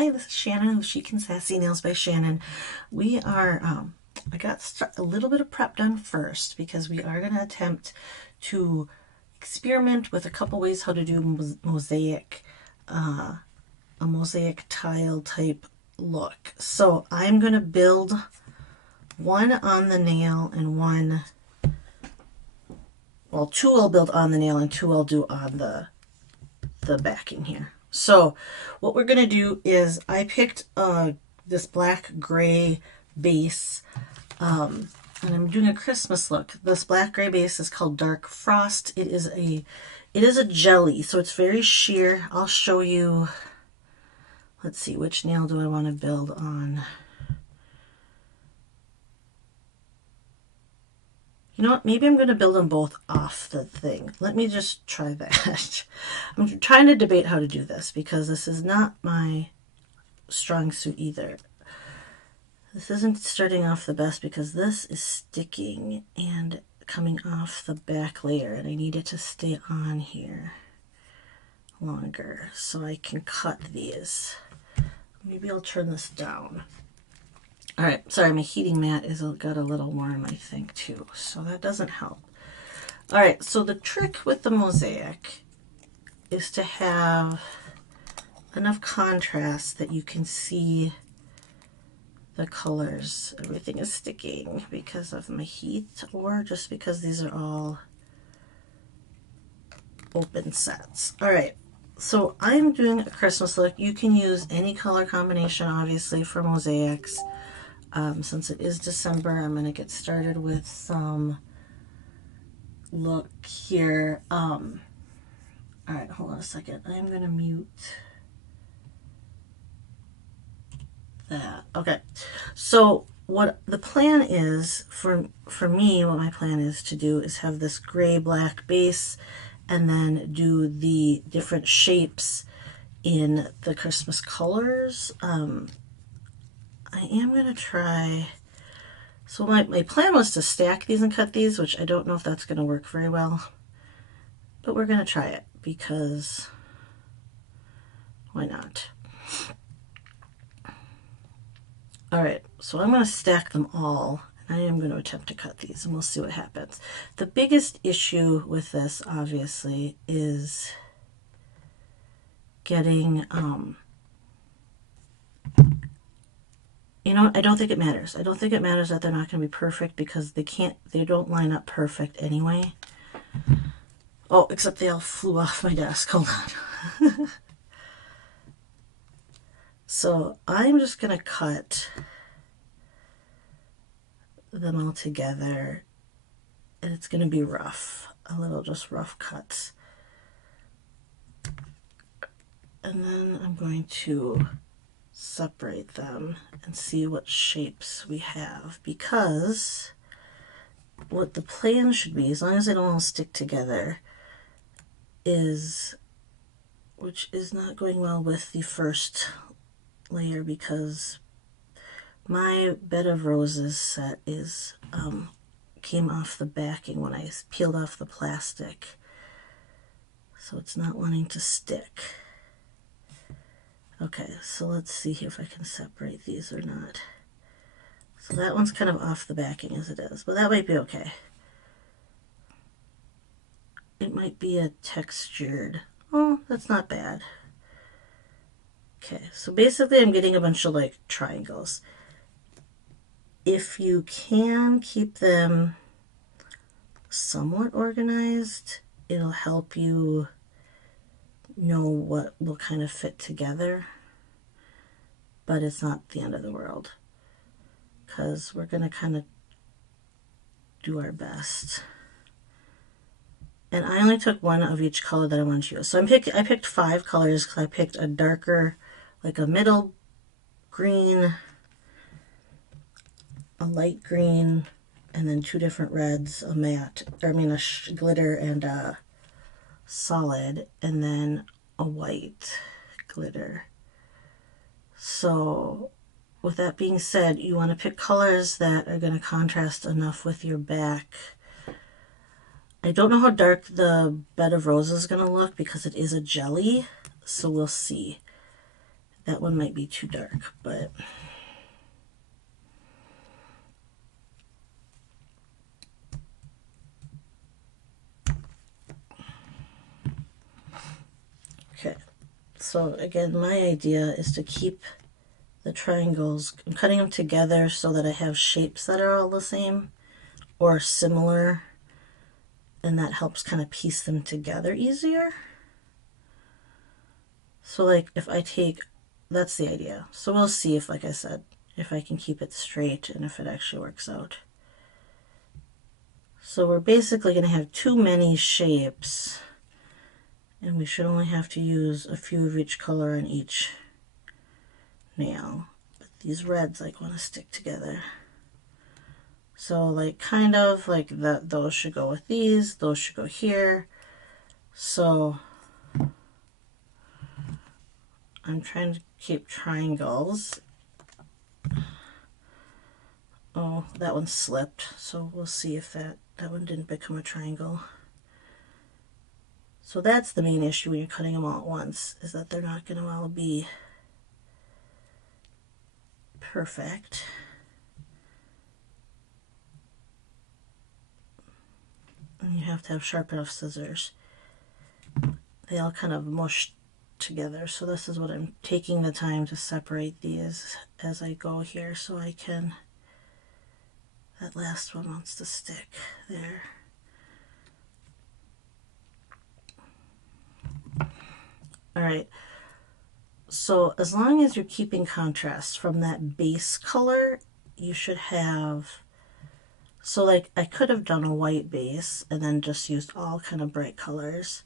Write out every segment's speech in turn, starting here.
Hi, this is Shannon of Chic and Sassy Nails by Shannon. We are, I got a little bit of prep done first because we are going to attempt to experiment with a couple ways how to do mosaic, a mosaic tile type look. So I'm going to build one on the nail and one, well, two I'll build on the nail and two I'll do on the backing here. So what we're going to do is I picked this black gray base, and I'm doing a Christmas look. This black gray base is called Dark Frost. It is a jelly, so it's very sheer. I'll show you. Let's see, which nail do I want to build on? You know what? Maybe I'm going to build them both off the thing. Let me just try that. I'm trying to debate how to do this because this is not my strong suit either. This isn't starting off the best because this is sticking and coming off the back layer, and I need it to stay on here longer so I can cut these. Maybe I'll turn this down. All right, sorry, my heating mat got a little warm, I think, too, so that doesn't help. All right, so the trick with the mosaic is to have enough contrast that you can see the colors. Everything is sticking because of my heat or just because these are all open sets. All right, so I'm doing a Christmas look. You can use any color combination, obviously, for mosaics. Since it is December, I'm going to get started with some look here. All right, hold on a second. I'm going to mute that. Okay, so what the plan is for me, what my plan is to do is have this gray-black base and then do the different shapes in the Christmas colors. I am going to try, so my plan was to stack these and cut these, which I don't know if that's going to work very well, but we're going to try it because why not? All right, so I'm going to stack them all, and I am going to attempt to cut these, and we'll see what happens. The biggest issue with this, obviously, is getting, you know, I don't think it matters. I don't think it matters that they're not going to be perfect because they don't line up perfect anyway. Oh, except they all flew off my desk. Hold on. So I'm just going to cut them all together, and it's going to be rough, a little just rough cuts. And then I'm going to separate them and see what shapes we have, because what the plan should be, as long as they don't all stick together, is, which is not going well with the first layer because my Bed of Roses set is came off the backing when I peeled off the plastic, so it's not wanting to stick. Okay, so let's see here if I can separate these or not. So that one's kind of off the backing as it is, but that might be okay. It might be a textured, oh, that's not bad. Okay, so basically I'm getting a bunch of like triangles. If you can keep them somewhat organized, it'll help you know what will kind of fit together, but it's not the end of the world because we're going to kind of do our best. And I only took one of each color that I wanted to use. So I picked 5 colors because I picked a darker, like a middle green, a light green, and then 2 different reds, a matte, a glitter and a solid, and then a white glitter. So with that being said, you want to pick colors that are going to contrast enough with your back. I don't know how dark the Bed of Roses is going to look because it is a jelly, so we'll see. That one might be too dark, but okay. So again, my idea is to keep the triangles, I'm cutting them together so that I have shapes that are all the same or similar, and that helps kind of piece them together easier. So like if I take, that's the idea. So we'll see if, like I said, if I can keep it straight and if it actually works out. So we're basically going to have too many shapes, and we should only have to use a few of each color in each nail. But these reds like want to stick together. So like kind of like that, those should go with those should go here. So I'm trying to keep triangles. Oh, that one slipped, so we'll see if that one didn't become a triangle. So that's the main issue when you're cutting them all at once, is that they're not going to all be perfect. And you have to have sharp enough scissors. They all kind of mush together, so this is what I'm taking the time to separate these as I go here so I can, that last one wants to stick there. All right, so as long as you're keeping contrast from that base color, you should have, so like I could have done a white base and then just used all kind of bright colors,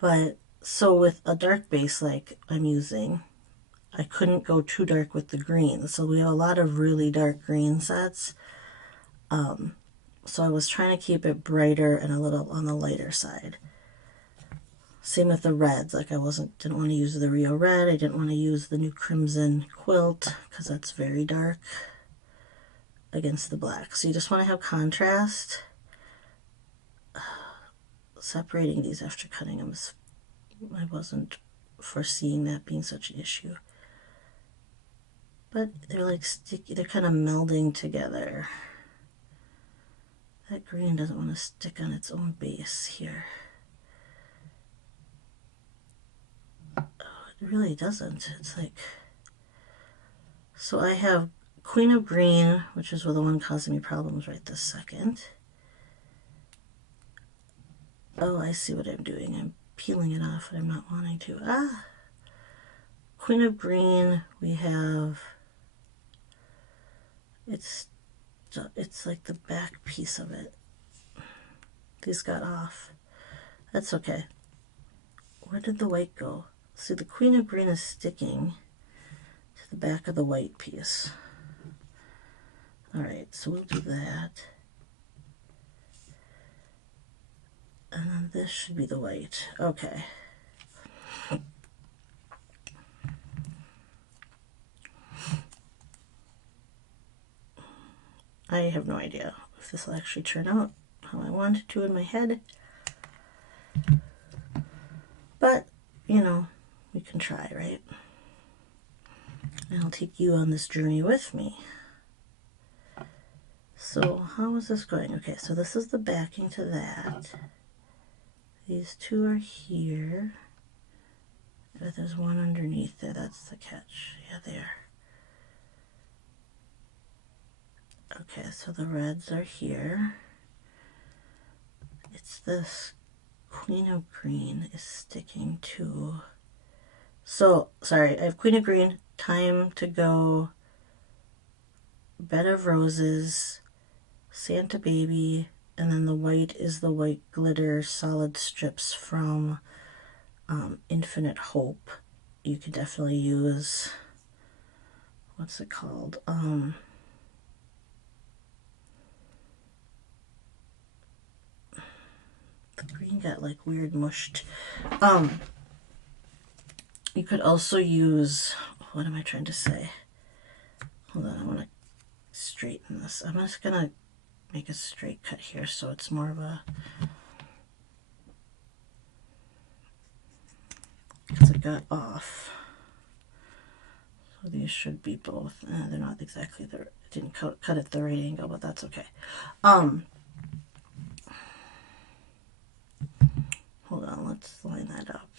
but so with a dark base like I'm using, I couldn't go too dark with the green, so we have a lot of really dark green sets. So I was trying to keep it brighter and a little on the lighter side. Same with the reds, like I didn't want to use the Rio Red, I didn't want to use the new Crimson Quilt because that's very dark against the black. So you just want to have contrast. Separating these after cutting them, I wasn't foreseeing that being such an issue. But they're like sticky, they're kind of melding together. That green doesn't want to stick on its own base here. It really doesn't. It's like, so I have Queen of Green, which is the one causing me problems right this second. Oh, I see what I'm doing. I'm peeling it off and I'm not wanting to. Queen of Green, we have, it's like the back piece of it. These got off. That's okay. Where did the white go? See, the Queen of Green is sticking to the back of the white piece. All right, so we'll do that. And then this should be the white. Okay. I have no idea if this will actually turn out how I want it to in my head. But, you know, we can try, right? And I'll take you on this journey with me. So how is this going? Okay, so this is the backing to that. These two are here. But there's one underneath there. That's the catch. Yeah, there. Okay, so the reds are here. It's this Queen of Green is sticking to. So, sorry, I have Queen of Green, Time to Go, Bed of Roses, Santa Baby, and then the white is the white glitter solid strips from Infinite Hope. You could definitely use, what's it called? The green got like weird mushed. You could also use, what am I trying to say? Hold on, I want to straighten this. I'm just gonna make a straight cut here so it's more of a, because it got off. So these should be both. They're not exactly the, didn't cut at the right angle, but that's okay. Hold on, let's line that up.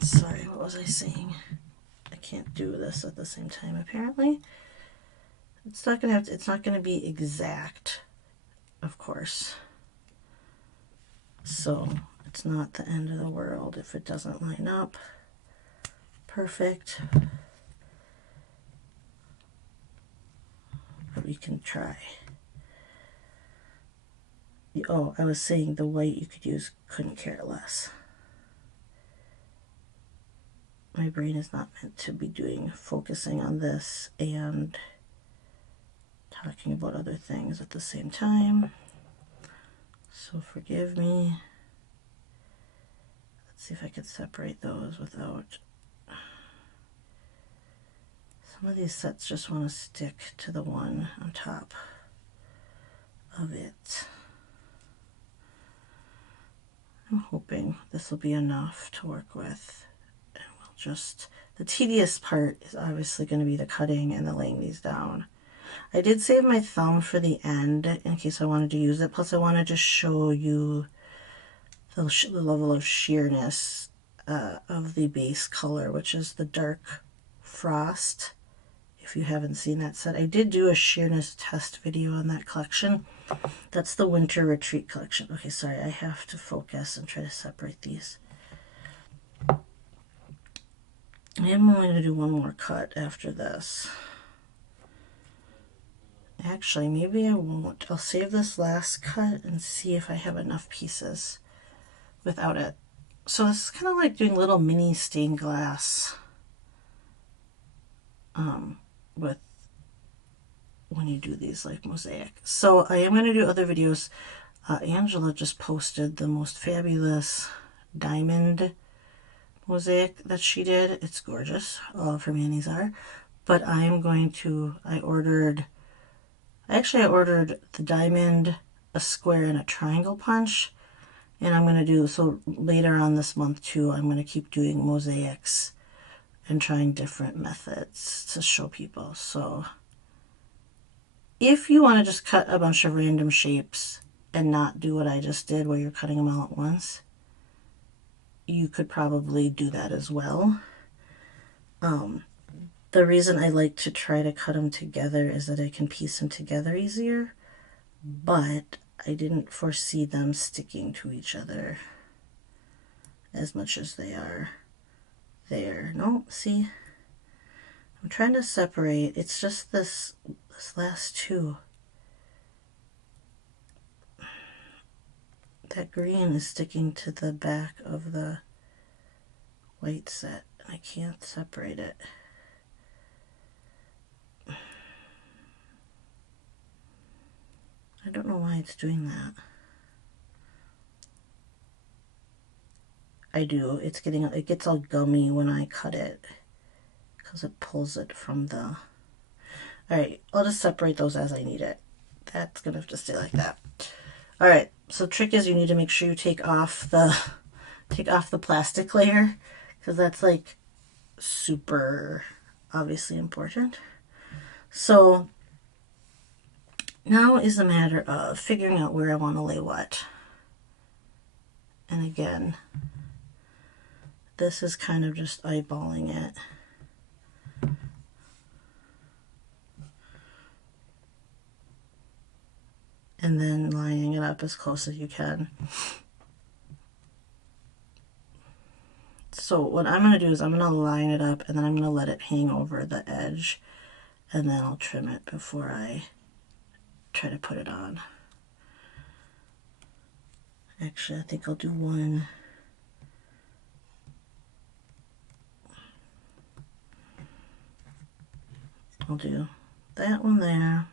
Sorry, what was I saying? I can't do this at the same time, apparently. It's not gonna have to, it's not gonna be exact, of course. So it's not the end of the world if it doesn't line up. Perfect. But we can try. Oh, I was saying the white you could use, couldn't care less. My brain is not meant to be focusing on this and talking about other things at the same time. So forgive me. Let's see if I could separate those without... Some of these sets just want to stick to the one on top of it. I'm hoping this will be enough to work with. And we'll just... The tedious part is obviously going to be the cutting and the laying these down. I did save my thumb for the end in case I wanted to use it. Plus I want to just show you the level of sheerness of the base color, which is the dark frost. If you haven't seen that set, I did do a sheerness test video on that collection. That's the Winter Retreat collection. Okay, sorry, I have to focus and try to separate these. I am only going to do one more cut after this. Actually, maybe I won't. I'll save this last cut and see if I have enough pieces without it. So this is kind of like doing little mini stained glass with when you do these like mosaic. So I am going to do other videos. Angela just posted the most fabulous diamond mosaic that she did. It's gorgeous. All of her manis are. But I am going to, I ordered the diamond, a square, and a triangle punch. And I'm going to do, so later on this month too, I'm going to keep doing mosaics and trying different methods to show people. So if you want to just cut a bunch of random shapes and not do what I just did where you're cutting them all at once, you could probably do that as well. The reason I like to try to cut them together is that I can piece them together easier, but I didn't foresee them sticking to each other as much as they are there. No, see? I'm trying to separate. It's just this last two. That green is sticking to the back of the white set, and I can't separate it. I don't know why it's doing that. I do. It gets all gummy when I cut it because it pulls it from the... Alright, I'll just separate those as I need it. That's going to have to stay like that. Alright, so the trick is you need to make sure you take off the plastic layer because that's like super obviously important. So now is a matter of figuring out where I want to lay what. And again, this is kind of just eyeballing it. And then lining it up as close as you can. So what I'm going to do is I'm going to line it up and then I'm going to let it hang over the edge and then I'll trim it before I try to put it on. Actually, I think I'll do one. I'll do that one there.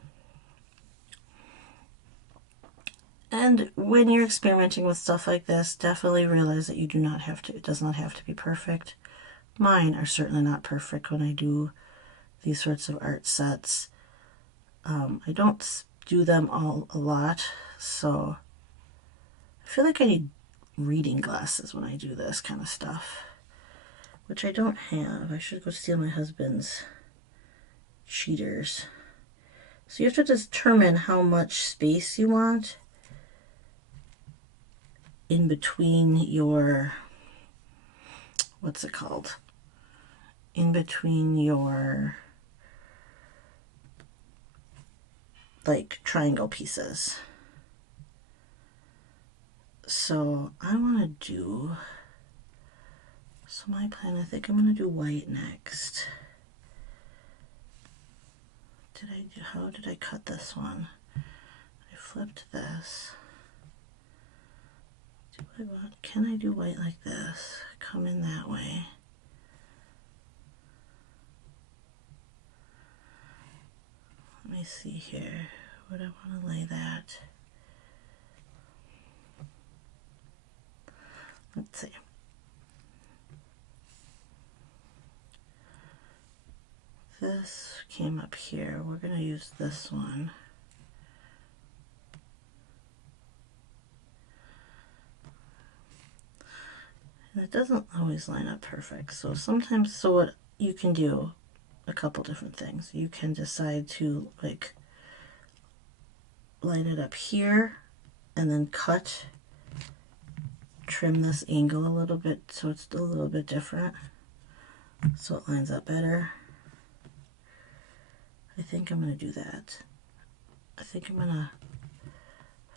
And when you're experimenting with stuff like this, definitely realize that you do not have to, it does not have to be perfect. Mine are certainly not perfect when I do these sorts of art sets. I don't do them all a lot, so I feel like I need reading glasses when I do this kind of stuff, which I don't have. I should go steal my husband's cheaters. So you have to determine how much space you want in between your, what's it called? In between your like triangle pieces. So I want to do, so my plan, I think I'm going to do white next. How did I cut this one? I flipped this. Can I do white like this? Come in that way. Let me see here. Would I want to lay that? Let's see. This came up here. We're going to use this one. And it doesn't always line up perfect. So sometimes, so what you can do, a couple different things. You can decide to like line it up here and then cut, trim this angle a little bit so it's a little bit different, so it lines up better. I think I'm going to do that. I think I'm going to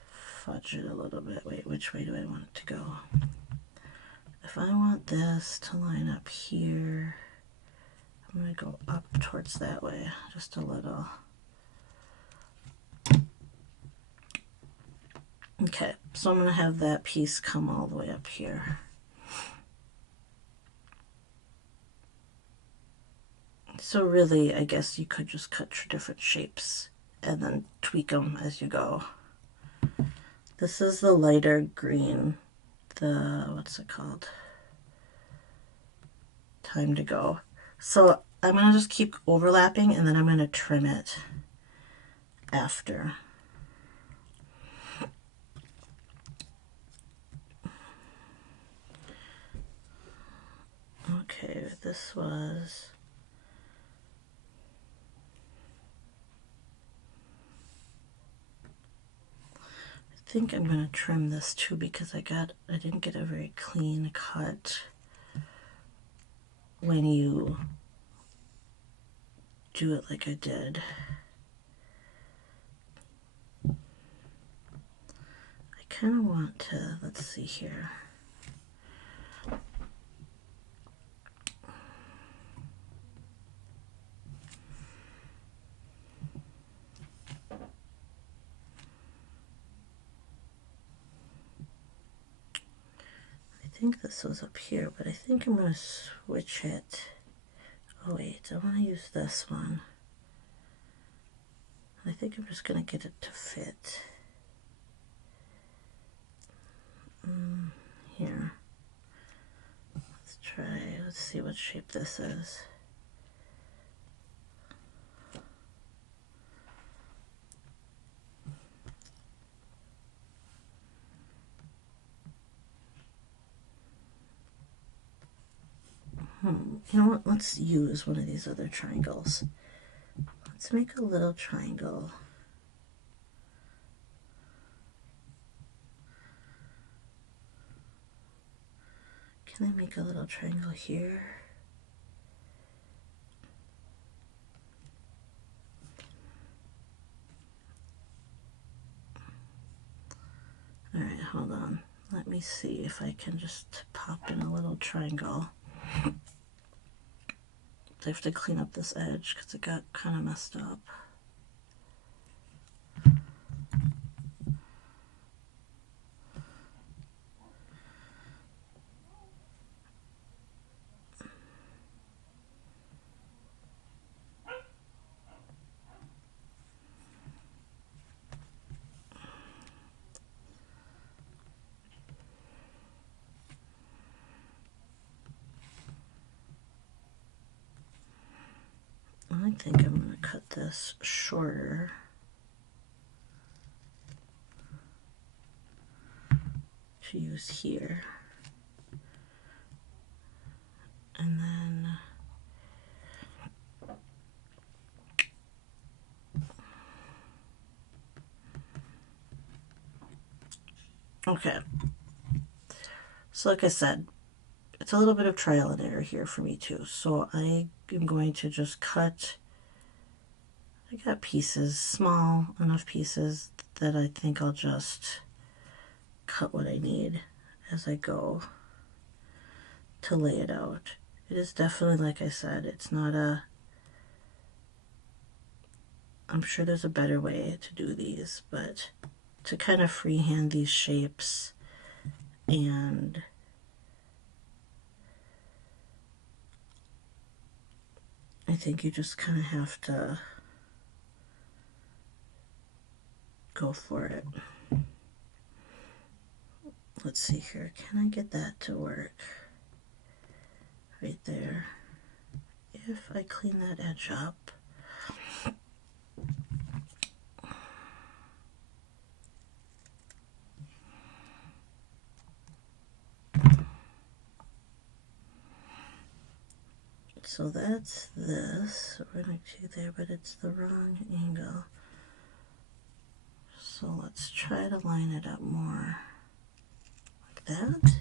fudge it a little bit. Wait, which way do I want it to go? If I want this to line up here, I'm going to go up towards that way, just a little. Okay, so I'm going to have that piece come all the way up here. So really, I guess you could just cut different shapes and then tweak them as you go. This is the lighter green, the, what's it called? Time to Go. So I'm going to just keep overlapping and then I'm going to trim it after. Okay, this was... I think I'm going to trim this too because I didn't get a very clean cut when you do it like I did. I kind of want to, let's see here. I think this was up here, but I think I'm going to switch it. Oh wait, I want to use this one. I think I'm just going to get it to fit. Here. Let's see what shape this is. You know what? Let's use one of these other triangles. Let's make a little triangle. Can I make a little triangle here? All right, hold on. Let me see if I can just pop in a little triangle. I have to clean up this edge because it got kind of messed up. I think I'm going to cut this shorter. to use here. And then okay. So like I said, it's a little bit of trial and error here for me too. So I am going to just cut, I got pieces, small enough pieces that I think I'll just cut what I need as I go to lay it out. It is definitely, like I said, it's not a, I'm sure there's a better way to do these, but to kind of freehand these shapes, and I think you just kind of have to go for it. Let's see here, can I get that to work? Right there. If I clean that edge up, so that's this. We're going to do there, but it's the wrong angle. So let's try to line it up more like that.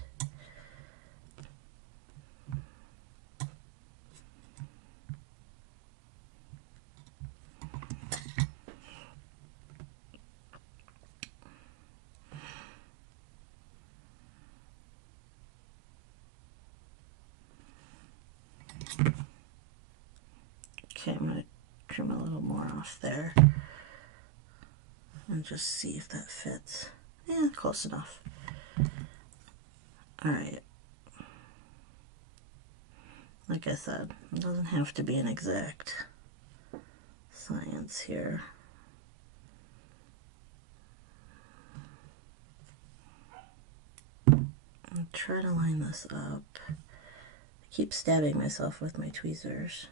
Okay, I'm going to trim a little more off there and just see if that fits. Yeah, close enough. Alright. Like I said, it doesn't have to be an exact science here. I'll try to line this up. I keep stabbing myself with my tweezers.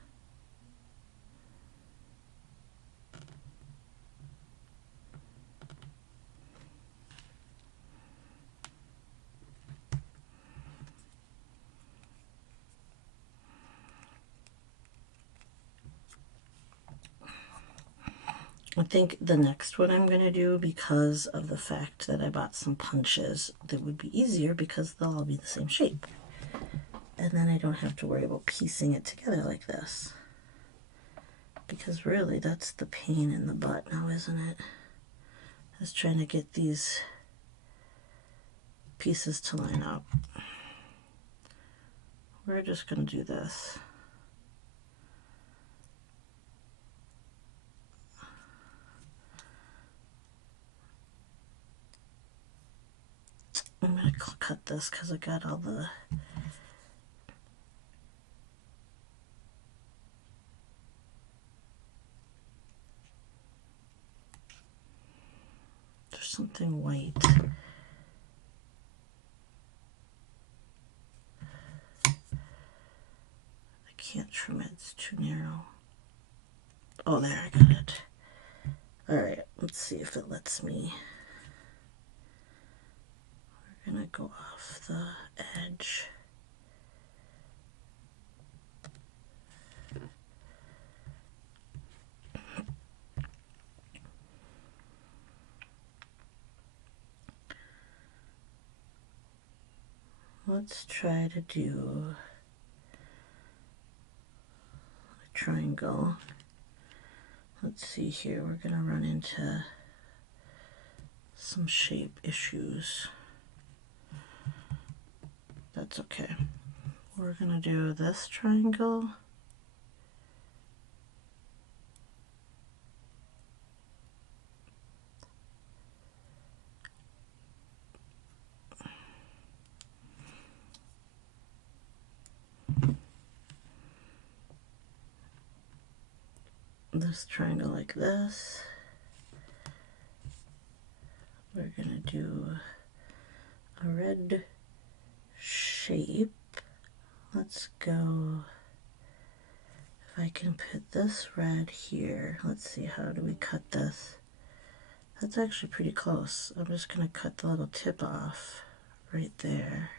I think the next one I'm going to do, because of the fact that I bought some punches, that would be easier because they'll all be the same shape. And then I don't have to worry about piecing it together like this. Because really, that's the pain in the butt now, isn't it? Is trying to get these pieces to line up. We're just going to do this. I'm going to cut this because I got all the there's something white. I can't trim it, it's too narrow. Oh, there, I got it. Alright, let's see if it lets me. We're going to go off the edge. Let's try to do a triangle. Let's see here, we're going to run into some shape issues. That's okay. We're going to do this triangle. This triangle like this. We're going to do a red shape. Let's go, if I can put this red here. Let's see, how do we cut this? That's actually pretty close. I'm just going to cut the little tip off right there.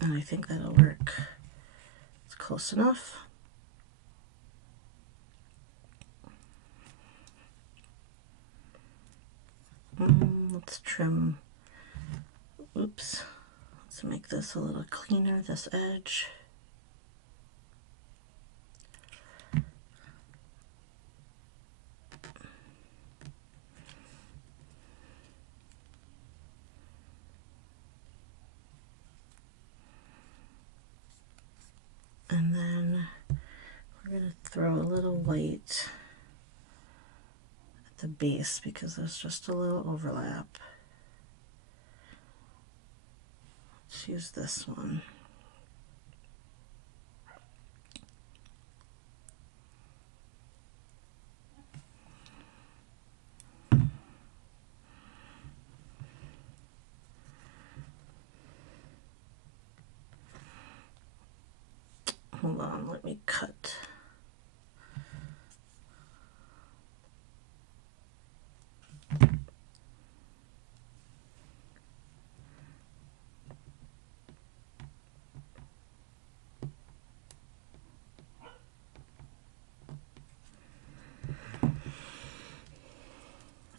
And I think that'll work. It's close enough. Let's trim, oops, let's make this a little cleaner, this edge. And then we're going to throw a little white at the base because there's just a little overlap. Let's use this one. Hold on, let me cut.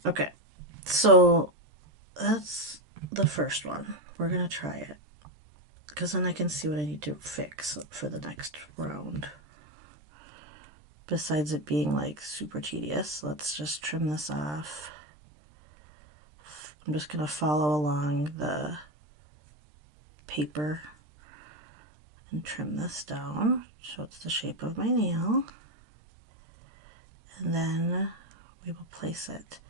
Okay, so that's the first one. We're gonna try it because then I can see what I need to fix for the next round. Besides it being like super tedious, let's just trim this off. I'm just gonna follow along the paper and trim this down so it's the shape of my nail. And then we will place it.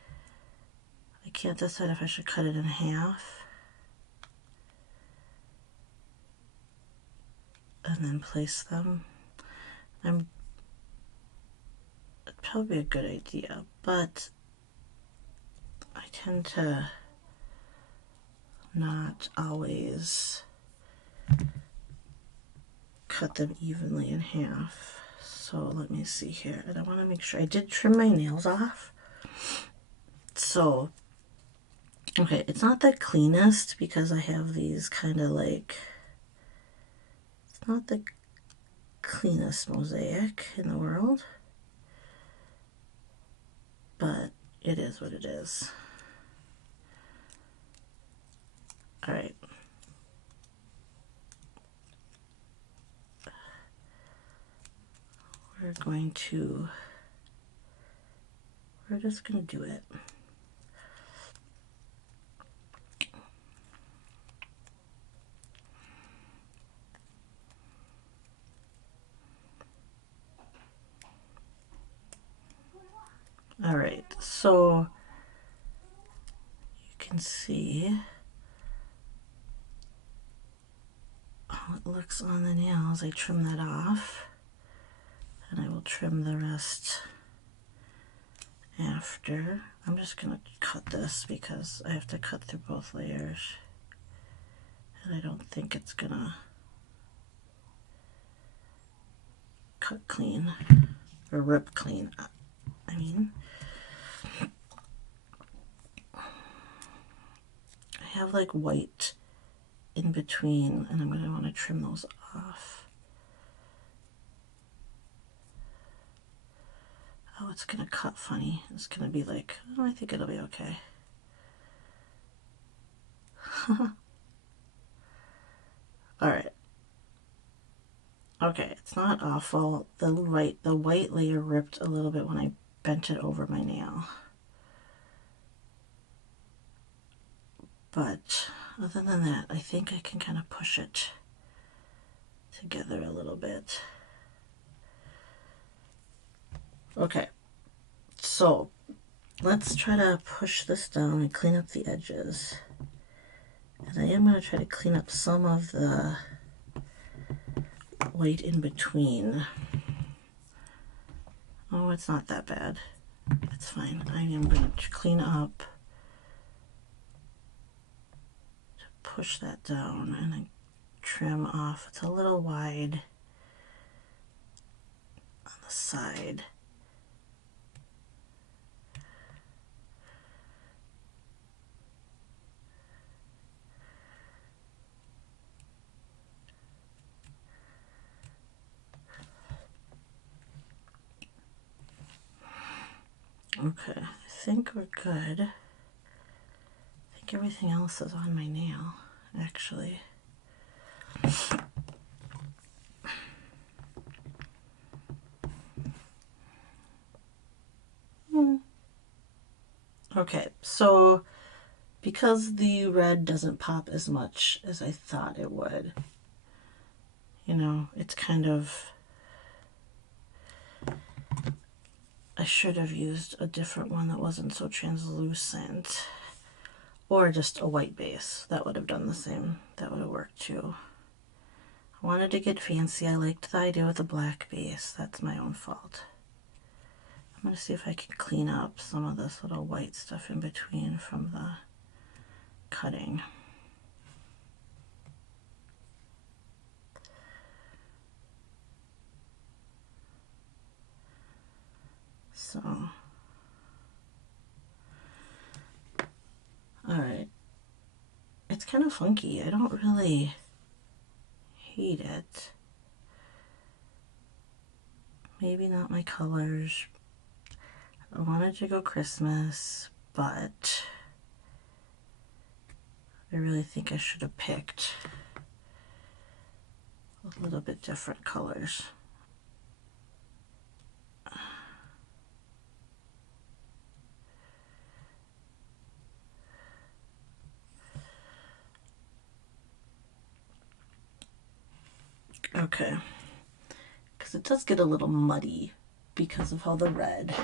I can't decide if I should cut it in half and then place them. It'd probably be a good idea, but I tend to not always cut them evenly in half. So let me see here. And I want to make sure I did trim my nails off. So, okay, it's not the cleanest because I have these kind of like, it's not the cleanest mosaic in the world, but it is what it is. All right. We're just going to do it. All right, so you can see how it looks on the nails. I trim that off, and I will trim the rest after. I'm just going to cut this because I have to cut through both layers, and I don't think it's going to cut clean, or rip clean, I mean. I have like white in between, and I'm going to want to trim those off. Oh, it's going to cut funny. It's going to be like, oh, I think it'll be okay. All right. Okay, it's not awful. The white layer ripped a little bit when I bent it over my nail. But other than that, I think I can kind of push it together a little bit. Okay, so let's try to push this down and clean up the edges. And I am going to try to clean up some of the white in between. Oh, it's not that bad. It's fine. I am going to clean up, to push that down, and then trim off. It's a little wide on the side. Okay, I think we're good. I think everything else is on my nail, actually. Okay, so because the red doesn't pop as much as I thought it would, you know, it's kind of, I should have used a different one that wasn't so translucent. Or just a white base. That would have done the same. That would have worked too. I wanted to get fancy. I liked the idea with a black base. That's my own fault. I'm going to see if I can clean up some of this little white stuff in between from the cutting. So, alright. It's kind of funky. I don't really hate it. Maybe not my colors. I wanted to go Christmas, but I really think I should have picked a little bit different colors. Okay, because it does get a little muddy because of how the red.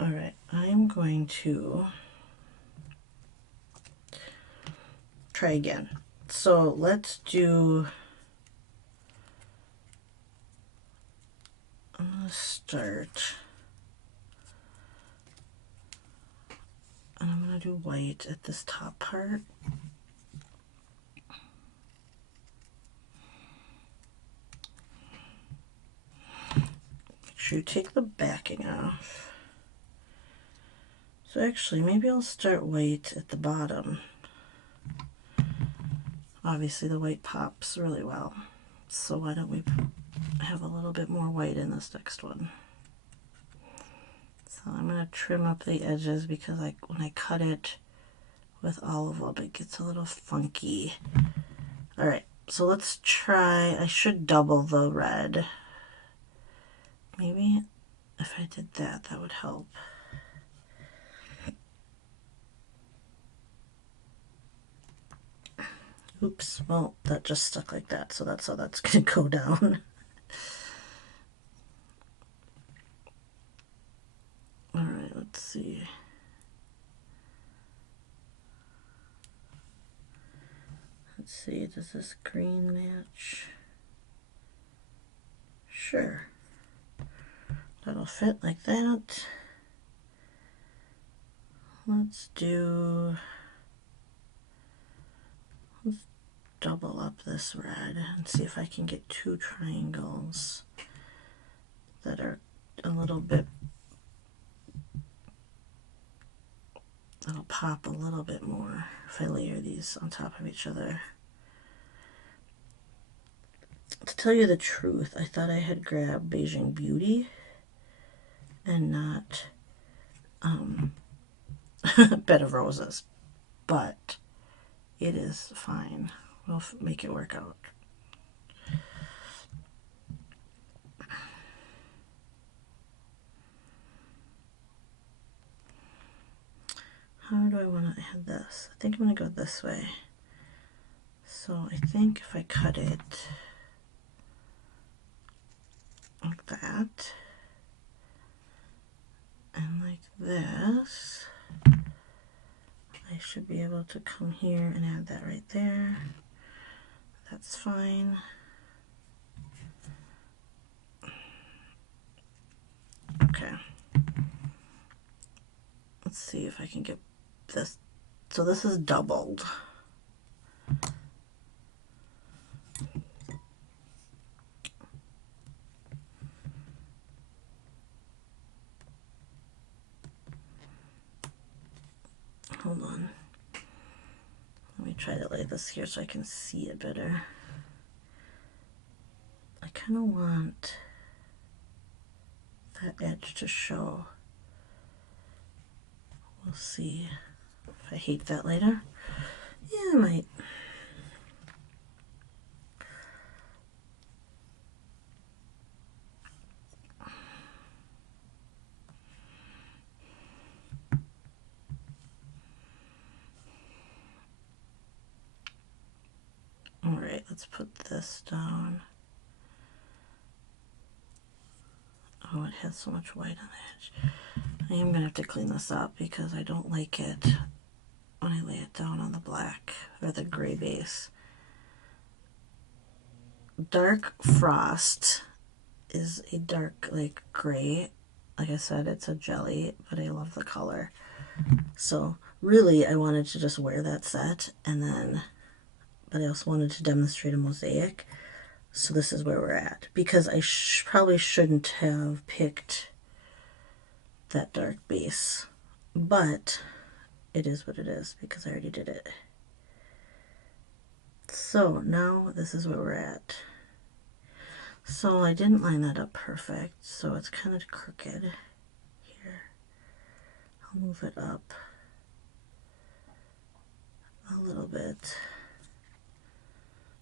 Alright, I'm going to try again. So let's do, I'm going to start, and I'm going to do white at this top part. Make sure you take the backing off. So actually, maybe I'll start white at the bottom. Obviously the white pops really well. So why don't we have a little bit more white in this next one. So I'm going to trim up the edges because when I cut it with olive oil, it gets a little funky. Alright, so let's try, I should double the red. Maybe if I did that, that would help. Oops, well, that just stuck like that, so that's how that's going to go down. Alright, let's see. Let's see, does this green match? Sure. That'll fit like that. Let's double up this red and see if I can get two triangles that are a little bit, that'll pop a little bit more if I layer these on top of each other. To tell you the truth, I thought I had grabbed Beijing Beauty and not Bed of Roses, but it is fine. We'll make it work out. How do I want to add this? I think I'm going to go this way. So I think if I cut it like that and like this, I should be able to come here and add that right there. That's fine. Okay. Let's see if I can get this. So this is doubled. Hold on. Let me try to lay this here so I can see it better. I kind of want that edge to show. We'll see if I hate that later. Yeah, I might. All right, let's put this down. Oh, it has so much white on the edge. I am going to have to clean this up because I don't like it when I lay it down on the black or the gray base. Dark Frost is a dark, like, gray. Like I said, it's a jelly, but I love the color. So really, I wanted to just wear that set, and then, but I also wanted to demonstrate a mosaic. So this is where we're at, because I probably shouldn't have picked that dark base, but it is what it is because I already did it. So now this is where we're at. So I didn't line that up perfect, so it's kind of crooked here. I'll move it up a little bit.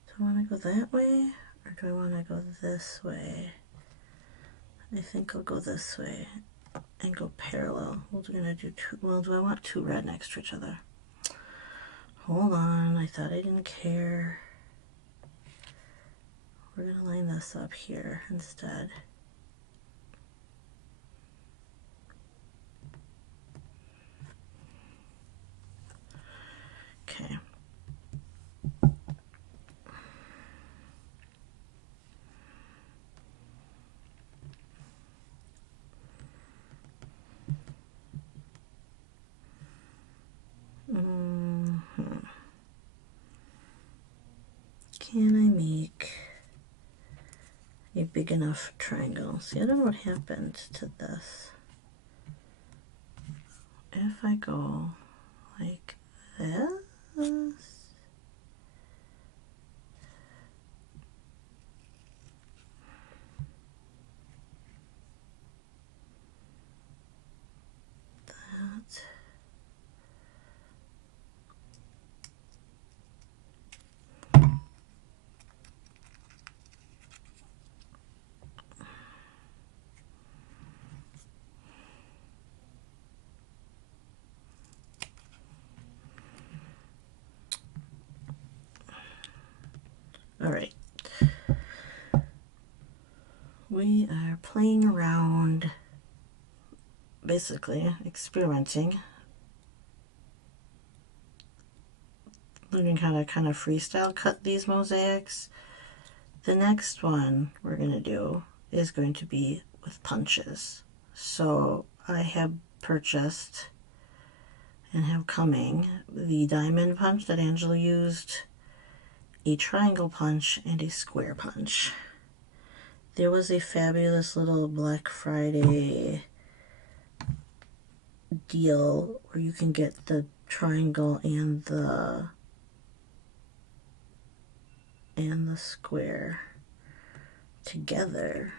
Do I want to go that way, or do I want to go this way? I think I'll go this way and go parallel. We're gonna do two. Well, do I want two red next to each other? Hold on, I thought I didn't care. We're gonna line this up here instead. Okay. Can I make a big enough triangle? See, I don't know what happened to this. If I go like this, that, all right. We are playing around, basically experimenting, learning how to kind of freestyle cut these mosaics. The next one we're going to do is going to be with punches. So I have purchased and have coming the diamond punch that Angela used, a triangle punch, and a square punch. There was a fabulous little Black Friday deal where you can get the triangle and the square together.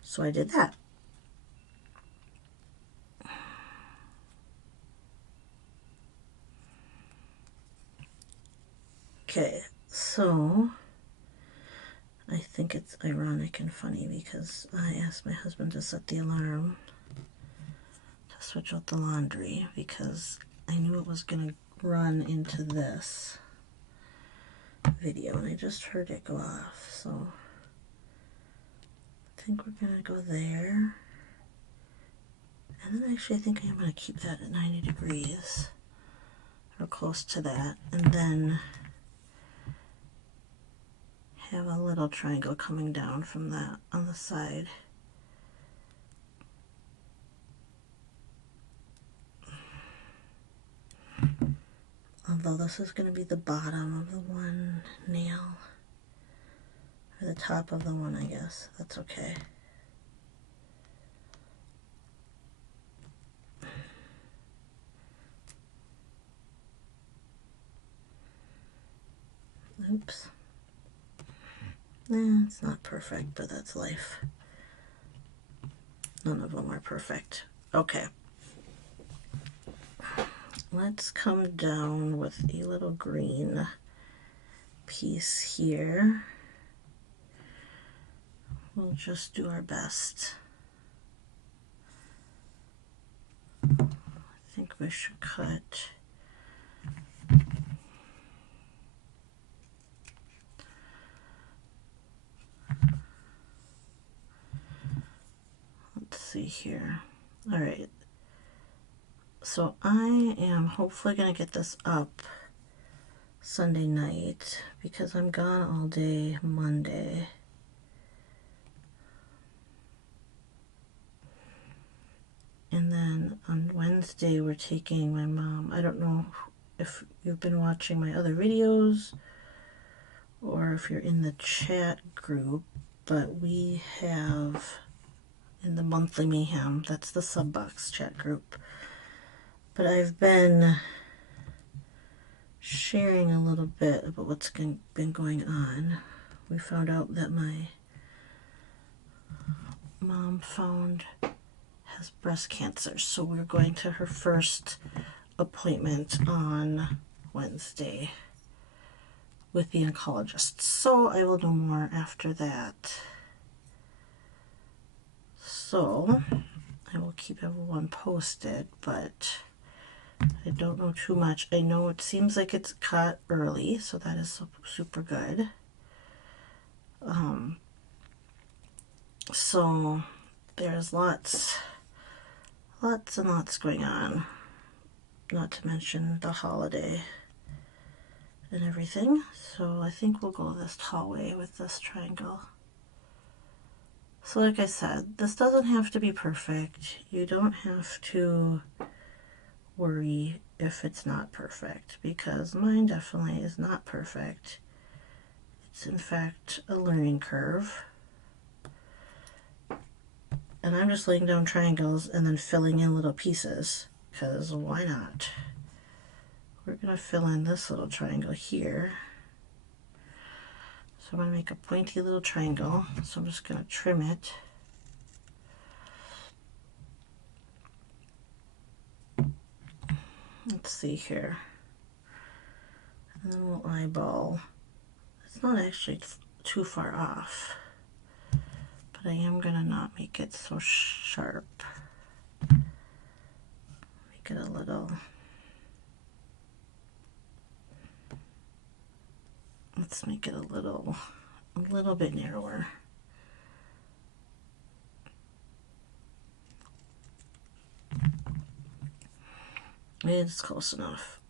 So I did that. Okay, so I think it's ironic and funny because I asked my husband to set the alarm to switch out the laundry because I knew it was going to run into this video and I just heard it go off. So I think we're going to go there. And then actually I think I'm going to keep that at 90 degrees or close to that. And then have a little triangle coming down from that on the side. Although this is going to be the bottom of the one nail, or the top of the one, I guess. That's okay. Oops. It's not perfect, but that's life. None of them are perfect. Okay. Let's come down with a little green piece here. We'll just do our best. I think we should cut. Let's see here. All right. So I am hopefully going to get this up Sunday night because I'm gone all day Monday. And then on Wednesday we're taking my mom. I don't know if you've been watching my other videos or if you're in the chat group, but we have in the Monthly Mayhem, that's the Subbox chat group. But I've been sharing a little bit about what's been going on. We found out that my mom has breast cancer, so we're going to her first appointment on Wednesday with the oncologist. So I will know more after that. So I will keep everyone posted, but I don't know too much. I know it seems like it's caught early, so that is super good. So there's lots and lots going on, not to mention the holiday and everything. So I think we'll go this hallway with this triangle. So like I said, this doesn't have to be perfect. You don't have to worry if it's not perfect, because mine definitely is not perfect. It's in fact a learning curve. And I'm just laying down triangles and then filling in little pieces, because why not? We're going to fill in this little triangle here. So I'm going to make a pointy little triangle. So I'm just going to trim it. Let's see here. And then we'll eyeball. It's not actually too far off, but I am going to not make it so sharp. Make it a little... Let's make it a little bit narrower. It's close enough.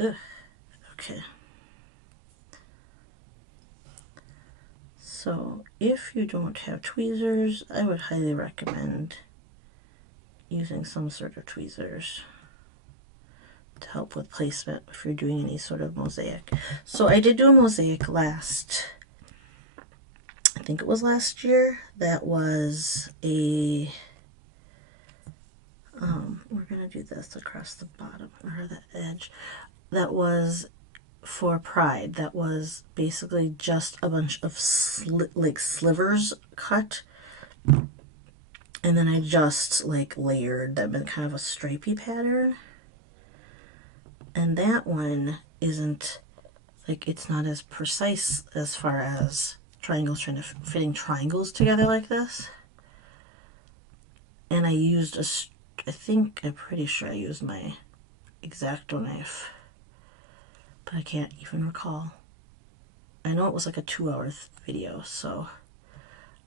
Ugh. Okay. So if you don't have tweezers, I would highly recommend using some sort of tweezers to help with placement if you're doing any sort of mosaic. So I did do a mosaic I think it was last year. That was a, we're going to do this across the bottom or the edge. That was for Pride. That was basically just a bunch of like slivers cut. And then I just like layered them in kind of a stripy pattern. And that one isn't, like, it's not as precise as far as triangles, fitting triangles together like this. And I used I'm pretty sure I used my X-Acto knife, but I can't even recall. I know it was like a 2-hour video, so.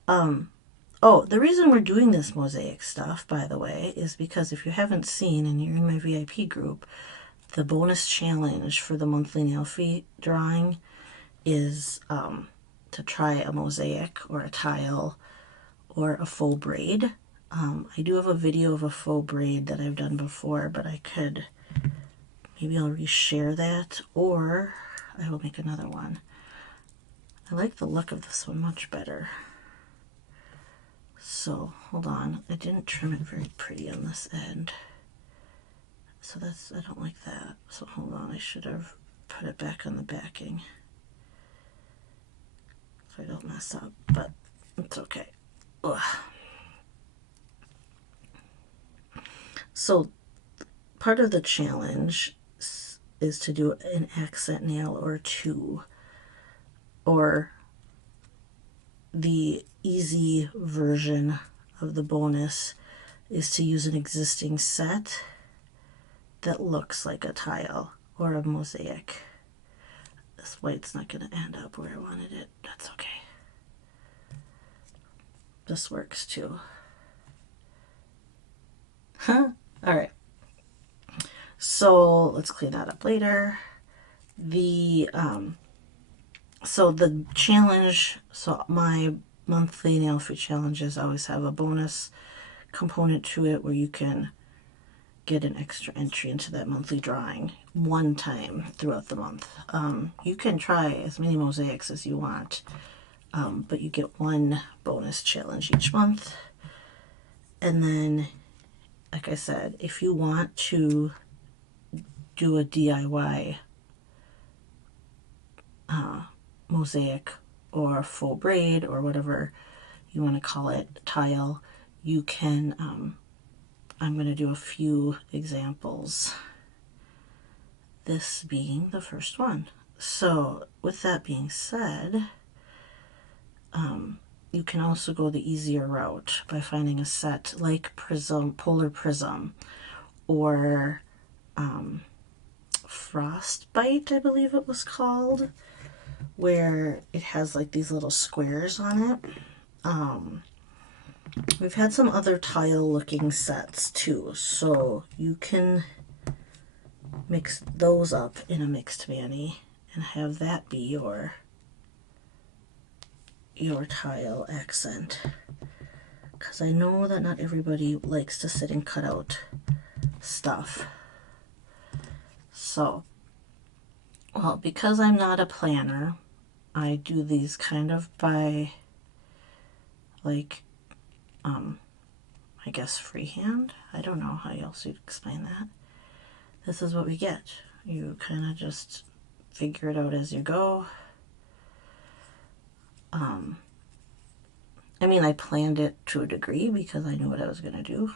Oh, the reason we're doing this mosaic stuff, by the way, is because if you haven't seen and you're in my VIP group, the bonus challenge for the monthly nail fee drawing is to try a mosaic or a tile or a faux braid. I do have a video of a faux braid that I've done before, but maybe I'll reshare that, or I will make another one. I like the look of this one much better. So hold on, I didn't trim it very pretty on this end. So I don't like that. So hold on, I should have put it back on the backing. So I don't mess up, but it's okay. Ugh. So part of the challenge is to do an accent nail or two, or the easy version of the bonus is to use an existing set that looks like a tile or a mosaic. This white's not going to end up where I wanted it. That's okay. This works too. Huh? All right. So let's clean that up later. So the challenge, so my monthly nail free challenges always have a bonus component to it where you can get an extra entry into that monthly drawing one time throughout the month. You can try as many mosaics as you want, but you get one bonus challenge each month. And then, like I said, if you want to do a DIY mosaic or full braid or whatever you want to call it, tile, you can, I'm going to do a few examples, this being the first one. So with that being said, you can also go the easier route by finding a set like Prism, Polar Prism, or Frostbite, I believe it was called, where it has like these little squares on it. We've had some other tile looking sets too, so you can mix those up in a mixed mani and have that be your tile accent, because I know that not everybody likes to sit and cut out stuff. So, well, because I'm not a planner, I do these kind of by, like, I guess freehand. I don't know how else you'd explain that. This is what we get. You kind of just figure it out as you go. I mean, I planned it to a degree because I knew what I was going to do.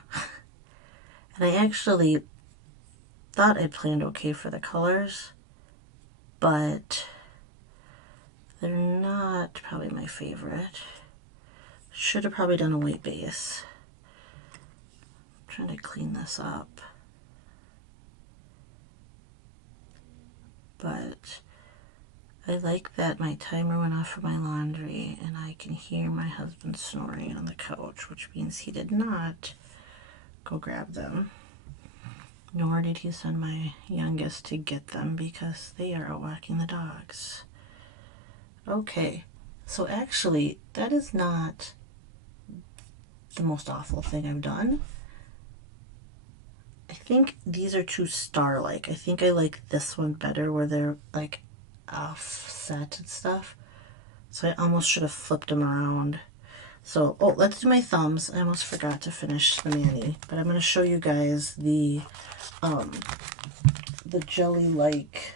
And I actually thought I planned okay for the colors, but they're not probably my favorite. Should have probably done a white base. I'm trying to clean this up. But I like that my timer went off for my laundry and I can hear my husband snoring on the couch, which means he did not go grab them. Nor did he send my youngest to get them because they are out walking the dogs. Okay, so actually that is not the most awful thing I've done. I think these are too star-like. I think I like this one better where they're like offset and stuff. So I almost should have flipped them around. So, oh, let's do my thumbs. I almost forgot to finish the mani, but I'm going to show you guys the jelly-like,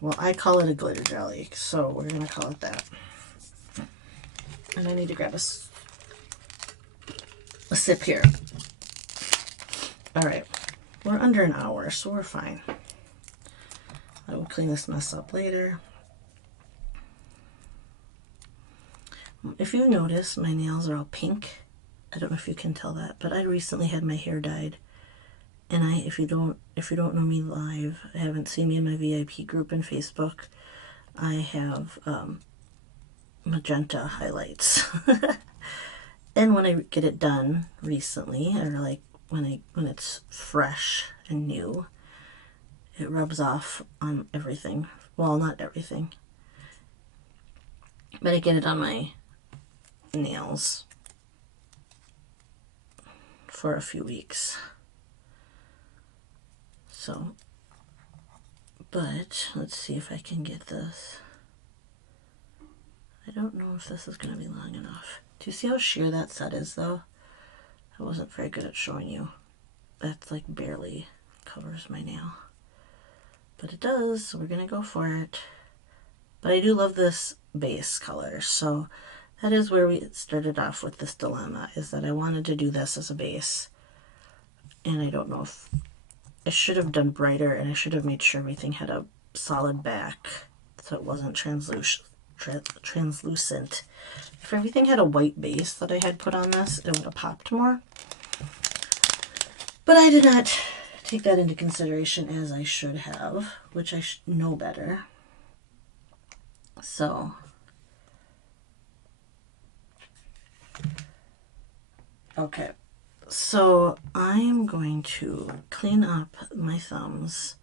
well, I call it a glitter jelly, so we're going to call it that. And I need to grab a sip here. All right, we're under an hour, so we're fine. I will clean this mess up later. If you notice, my nails are all pink. I don't know if you can tell that, but I recently had my hair dyed. And if you don't know me live, I haven't seen me in my VIP group in Facebook, I have magenta highlights. And when I get it done recently, or like when it's fresh and new, it rubs off on everything. Well, not everything, but I get it on my nails for a few weeks. So, but let's see if I can get this. I don't know if this is going to be long enough. Do you see how sheer that set is, though? I wasn't very good at showing you. That's like barely covers my nail. But it does, so we're going to go for it. But I do love this base color. So that is where we started off with this dilemma, is that I wanted to do this as a base. And I don't know if I should have done brighter, and I should have made sure everything had a solid back so it wasn't translucent. If everything had a white base that I had put on this, it would have popped more. But I did not take that into consideration as I should have, which I should know better. So, okay. So I'm going to clean up my thumbs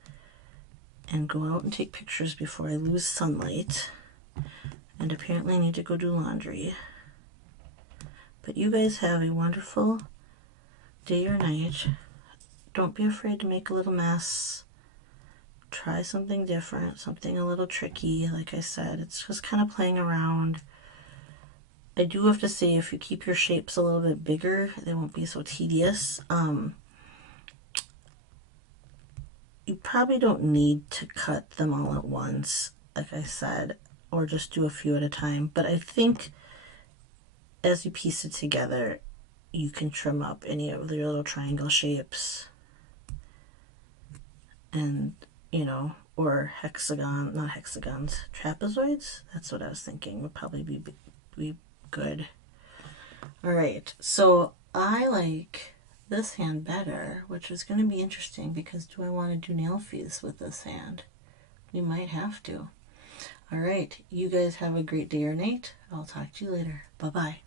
and go out and take pictures before I lose sunlight. And apparently I need to go do laundry. But you guys have a wonderful day or night. Don't be afraid to make a little mess. Try something different, something a little tricky. Like I said, it's just kind of playing around. I do have to say, if you keep your shapes a little bit bigger, they won't be so tedious. You probably don't need to cut them all at once, like I said, or just do a few at a time. But I think as you piece it together, you can trim up any of your little triangle shapes. And, you know, or hexagon, not hexagons, trapezoids. That's what I was thinking would probably be good. All right, so I like this hand better, which is going to be interesting because do I want to do nail fils with this hand? We might have to. All right, you guys have a great day or night. I'll talk to you later. Bye-bye.